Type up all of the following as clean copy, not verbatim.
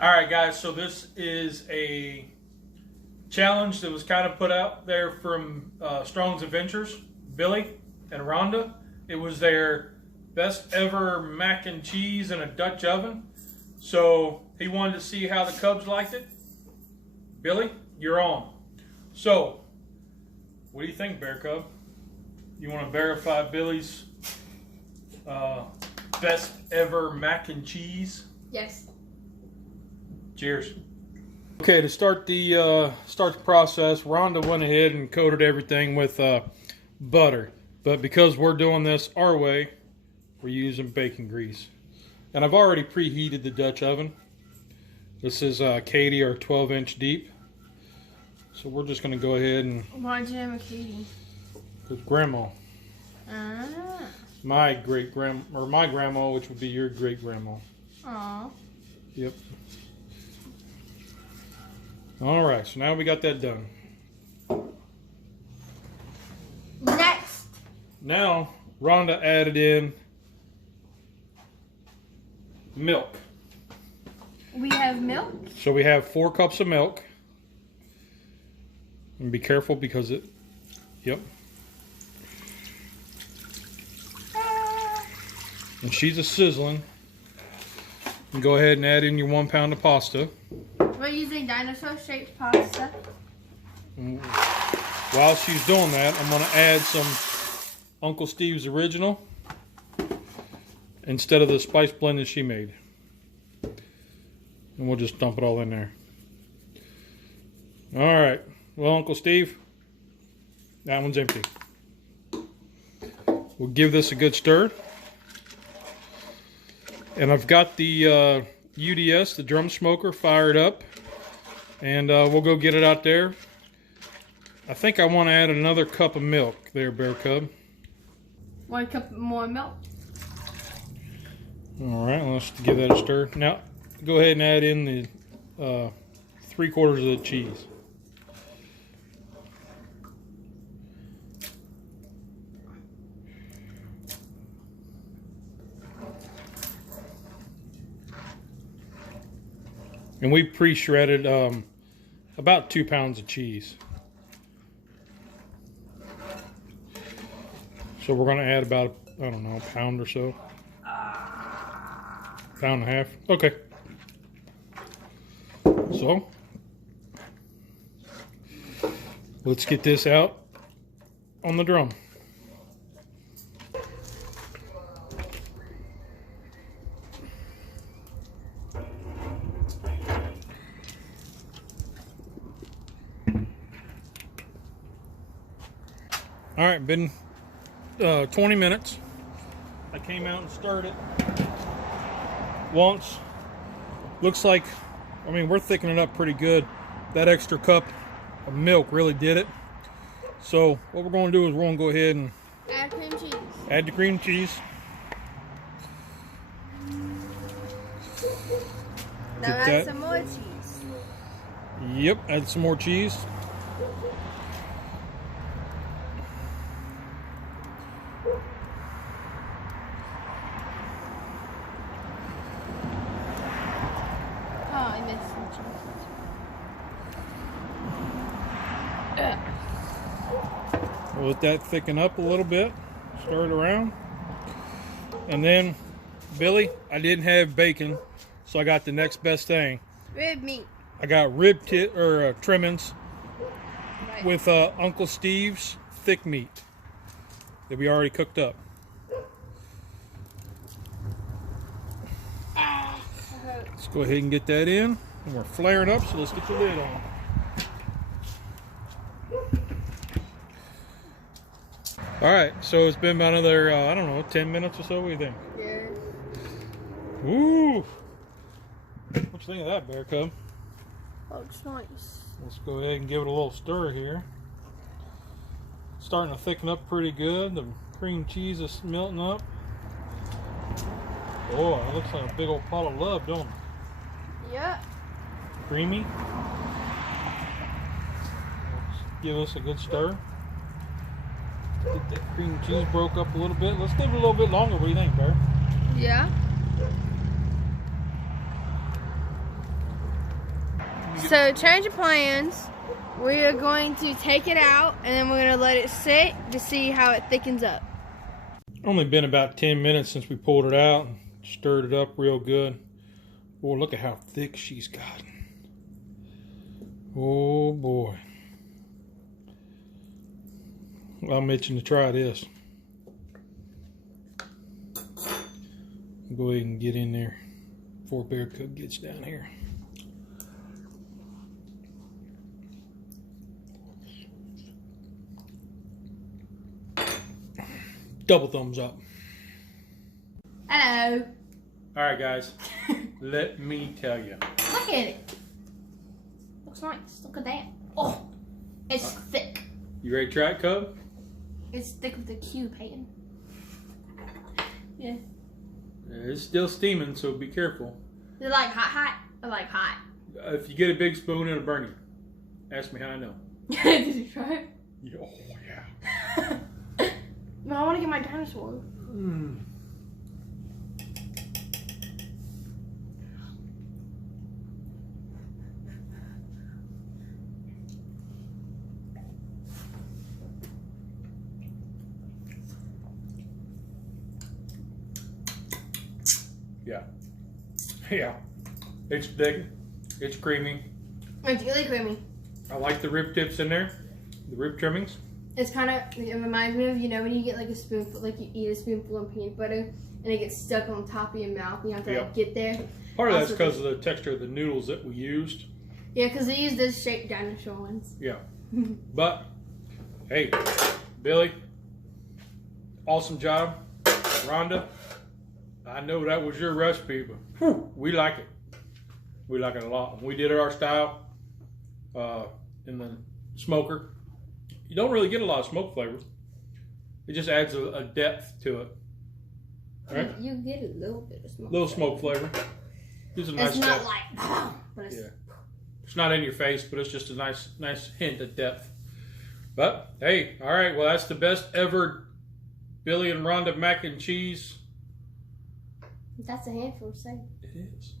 All right, guys, so this is a challenge that was kind of put out there from Strong's Adventures, Billy and Rhonda. It was their best ever mac and cheese in a Dutch oven. So he wanted to see how the Cubs liked it. Billy, you're on. So, what do you think, Bearcub? You want to verify Billy's best ever mac and cheese? Yes. Cheers. Okay, to start the process, Rhonda went ahead and coated everything with butter. But because we're doing this our way, we're using bacon grease. And I've already preheated the Dutch oven. This is Katie, our 12-inch deep. So we're just going to go ahead and... Why'd you name it Katie? Because Grandma. Ah. My grandma, which would be your great-grandma. Aw. Yep. Alright, so now we got that done. Next. Now, Rhonda added in milk. We have milk? So we have 4 cups of milk. And be careful because it... Yep. And she's a sizzling. And go ahead and add in your 1 pound of pasta. We're using dinosaur-shaped pasta. And while she's doing that, I'm going to add some Uncle Steve's Original instead of the spice blend that she made. And we'll just dump it all in there. Alright. Well, Uncle Steve, that one's empty. We'll give this a good stir. And I've got the UDS, the drum smoker, fired up. And we'll go get it out there. I think I want to add another cup of milk there, Bearcub. 1 cup more milk. Alright, let's give that a stir. Now, go ahead and add in the 3/4 of the cheese. And we pre-shredded about 2 pounds of cheese. So we're going to add about, I don't know, a pound or so. Pound and a half. Okay. So, let's get this out on the drum. All right, been 20 minutes. I came out and stirred it once. Looks like, I mean, we're thickening it up pretty good. That extra cup of milk really did it. So what we're going to do is we're going to go ahead and add cream cheese. Add the cream cheese. Now add some more cheese. Yep, add some more cheese. We'll let that thicken up a little bit. Stir it around. And then, Billy, I didn't have bacon, so I got the next best thing. Rib meat. I got trimmings with Uncle Steve's thick meat that we already cooked up. Let's go ahead and get that in. And we're flaring up, so let's get the lid on. Alright, so it's been about another, I don't know, 10 minutes or so. What do you think? Yeah. Ooh! What you think of that, Bearcub? Looks nice. Let's go ahead and give it a little stir here. It's starting to thicken up pretty good. The cream cheese is melting up. Oh, it looks like a big old pot of love, don't it? Yeah. Creamy. Let's give us a good stir. Get that cream cheese broke up a little bit. Let's leave it a little bit longer. What do you think, Bear? Yeah. So change of plans. We are going to take it out and then we're going to let it sit to see how it thickens up. Only been about 10 minutes since we pulled it out. Stirred it up real good. Boy, look at how thick she's gotten. Oh boy. Well, I'm itching to try this. Go ahead and get in there before Bearcub gets down here. Double thumbs up. Hello. All right, guys. Let me tell you. Look at it. Looks nice. Look at that. Oh, it's thick. You ready to try it, Cub? It's thick with the cube pan. Yeah. It's still steaming, so be careful. Is it like hot? I like hot. If you get a big spoon, it'll burn you. Ask me how I know. Did you try it? Oh, yeah. No, I want to get my dinosaur. Yeah. Yeah. It's thick. It's creamy. It's really creamy. I like the rib tips in there. The rib trimmings. It's kind of, it reminds me of, you know, when you get like a spoonful, like you eat a spoonful of peanut butter and it gets stuck on top of your mouth and you have to like get there. Part of that's because of the texture of the noodles that we used. Yeah, because they use those shaped dinosaur ones. Yeah. But, hey, Billy, awesome job. Rhonda, I know that was your recipe, but whew, we like it. We like it a lot. We did it our style in the smoker. You don't really get a lot of smoke flavor. It just adds a depth to it. Right? You get a little bit of smoke. Little smoke flavor. It's a nice it's not depth. like, but it's, Yeah. It's not in your face, but it's just a nice hint of depth. But hey, all right. Well, that's the best ever Billy and Rhonda mac and cheese. That's a handful, say. It is.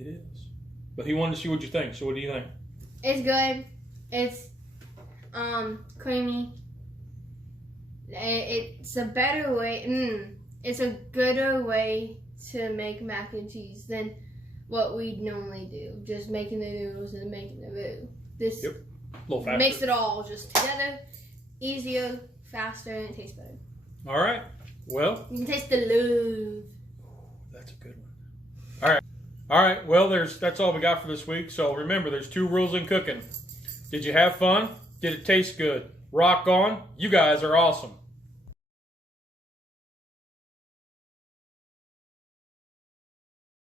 It is. But he wanted to see what you think. So what do you think? It's good. It's creamy. It's a better way. It's a gooder way to make mac and cheese than what we normally do. Just making the noodles and making the roux. This a little faster. makes it all just together, easier, faster, and it tastes better. All right. Well, You can taste the love. that's a good one. All right. All right. Well, that's all we got for this week. So remember, there's 2 rules in cooking. Did you have fun? Did it taste good? Rock on. You guys are awesome.